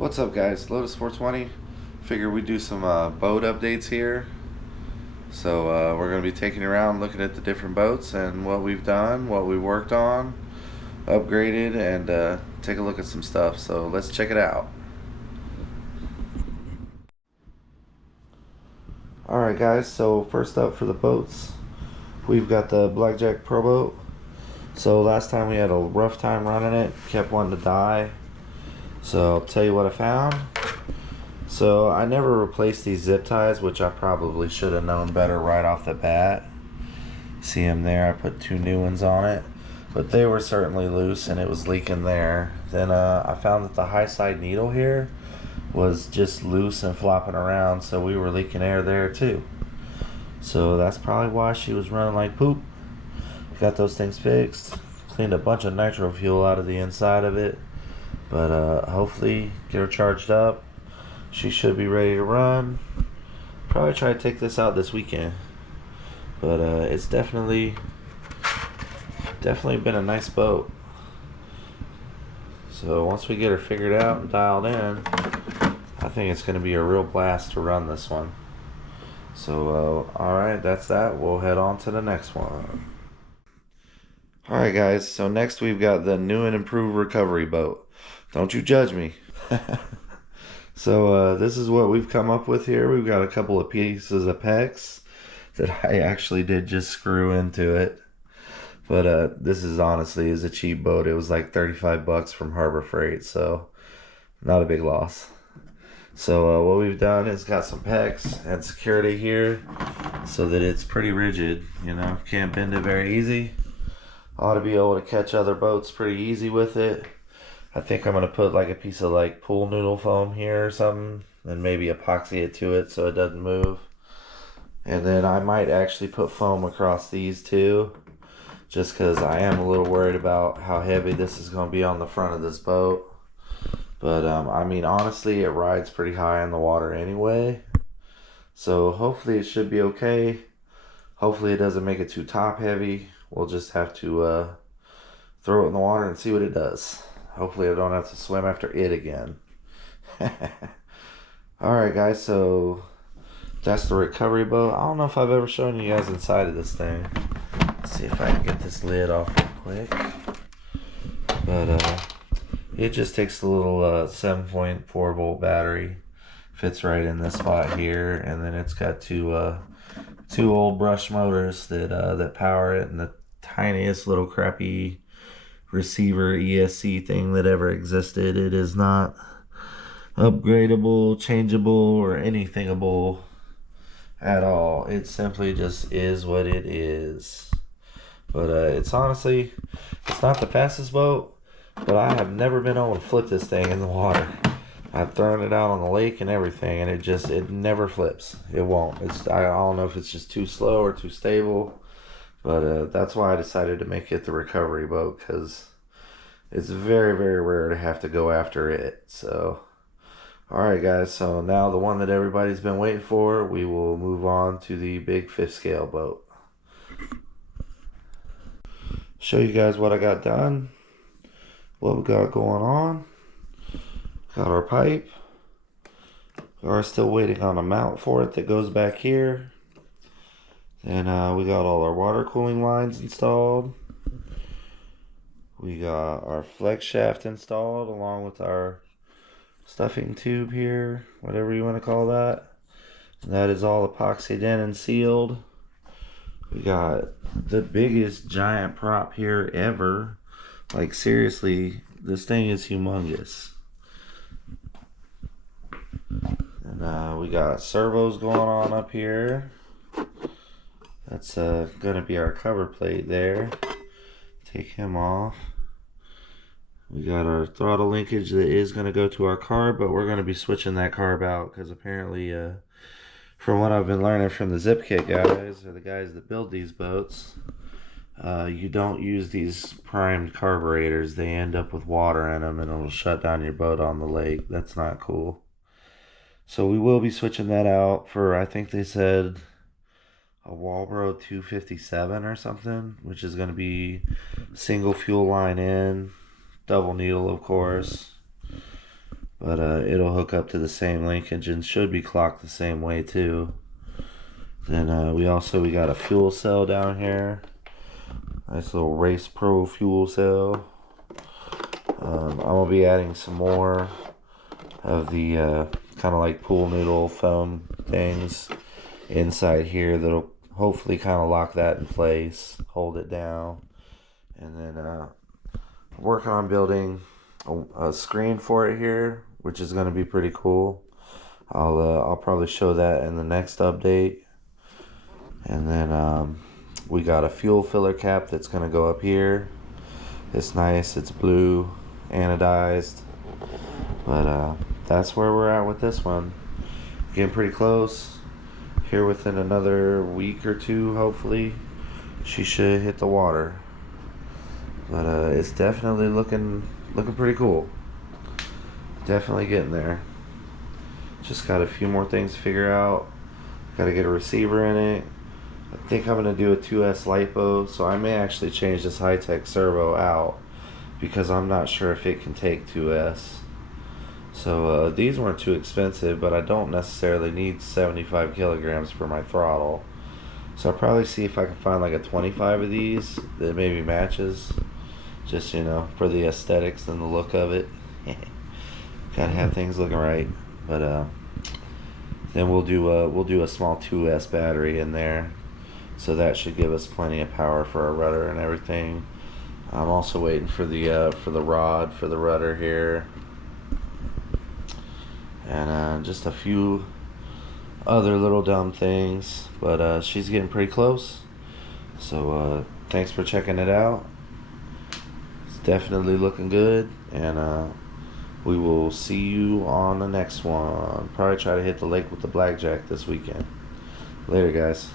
What's up, guys? Lotus 420. Figure we do some boat updates here. So we're going to be taking around looking at the different boats and what we've done, what we worked on, upgraded, and take a look at some stuff. So let's check it out. Alright, guys, so first up for the boats, we've got the Blackjack Pro Boat. So last time we had a rough time running it, kept wanting to die. So I'll tell you what I found. So I never replaced these zip ties, which I probably should have known better right off the bat. See them there? I put two new ones on it, but they were certainly loose and it was leaking there. Then I found that the high side needle here was just loose and flopping around, so we were leaking air there too. So that's probably why she was running like poop. Got those things fixed, cleaned a bunch of nitro fuel out of the inside of it, but hopefully get her charged up. She should be ready to run. Probably try to take this out this weekend, but it's definitely been a nice boat. So once we get her figured out and dialed in, I think it's going to be a real blast to run this one. So alright, that's that. We'll head on to the next one. Alright, guys, so next we've got the new and improved recovery boat. Don't you judge me. So this is what we've come up with here. We've got a couple of pieces of PEX that I actually did just screw into it. But this is honestly a cheap boat. It was like 35 bucks from Harbor Freight, so not a big loss. So what we've done is got some PEX and security here so that it's pretty rigid, you know, can't bend it very easy. Ought to be able to catch other boats pretty easy with it. I think I'm going to put like a piece of like pool noodle foam here or something and maybe epoxy it to it so it doesn't move. And then I might actually put foam across these too, just because I am a little worried about how heavy this is going to be on the front of this boat. But I mean, honestly, it rides pretty high in the water anyway, so hopefully it should be okay. Hopefully it doesn't make it too top heavy. We'll just have to throw it in the water and see what it does. Hopefully I don't have to swim after it again. Alright, guys, so that's the recovery boat. I don't know if I've ever shown you guys inside of this thing. Let's see if I can get this lid off real quick. But it just takes a little 7.4 volt battery. Fits right in this spot here, and then it's got two old brush motors that power it, and the tiniest little crappy receiver ESC thing that ever existed. It is not upgradable, changeable, or anythingable at all. It simply just is what it is. But it's honestly, it's not the fastest boat, but I have never been able to flip this thing in the water. I've thrown it out on the lake and everything, and it never flips. It won't. I don't know if it's just too slow or too stable. But that's why I decided to make it the recovery boat, because it's very, very rare to have to go after it. So, alright, guys, so now the one that everybody's been waiting for, we will move on to the big 5th scale boat. Show you guys what I got done, what we got going on. Got our pipe. We are still waiting on a mount for it that goes back here. Then we got all our water cooling lines installed. We got our flex shaft installed along with our stuffing tube here, whatever you want to call that. And that is all epoxied in and sealed. We got the biggest giant prop here ever. Like seriously, this thing is humongous. And we got servos going on up here. That's gonna be our cover plate there. Take him off. We got our throttle linkage that is gonna go to our carb, but we're gonna be switching that carb out because apparently, from what I've been learning from the Zip Kit guys, or the guys that build these boats, you don't use these primed carburetors. They end up with water in them and it'll shut down your boat on the lake. That's not cool. So we will be switching that out for, I think they said, a Walbro 257 or something, which is going to be single fuel line in, double needle, of course. but it'll hook up to the same linkage and should be clocked the same way too. Then we got a fuel cell down here. Nice little Race Pro fuel cell. I'm gonna be adding some more of the kind of like pool noodle foam things inside here that'll hopefully kind of lock that in place, hold it down, and then working on building a screen for it here, which is going to be pretty cool. I'll probably show that in the next update. And then we got a fuel filler cap that's going to go up here. It's nice, it's blue anodized, but that's where we're at with this one. Getting pretty close here. Within another week or two, hopefully she should hit the water. But it's definitely looking pretty cool. Definitely getting there. Just got a few more things to figure out. Got to get a receiver in it. I think I'm going to do a 2S LiPo, so I may actually change this Hi-Tech servo out because I'm not sure if it can take 2S. So these weren't too expensive, but I don't necessarily need 75 kilograms for my throttle. So I'll probably see if I can find like a 25 of these that maybe matches. Just, you know, for the aesthetics and the look of it. Gotta have things looking right. But then we'll do a small 2S battery in there. So that should give us plenty of power for our rudder and everything. I'm also waiting for the rod for the rudder here. And just a few other little dumb things. But she's getting pretty close. So thanks for checking it out. It's definitely looking good. And we will see you on the next one. Probably try to hit the lake with the blackjack this weekend. Later, guys.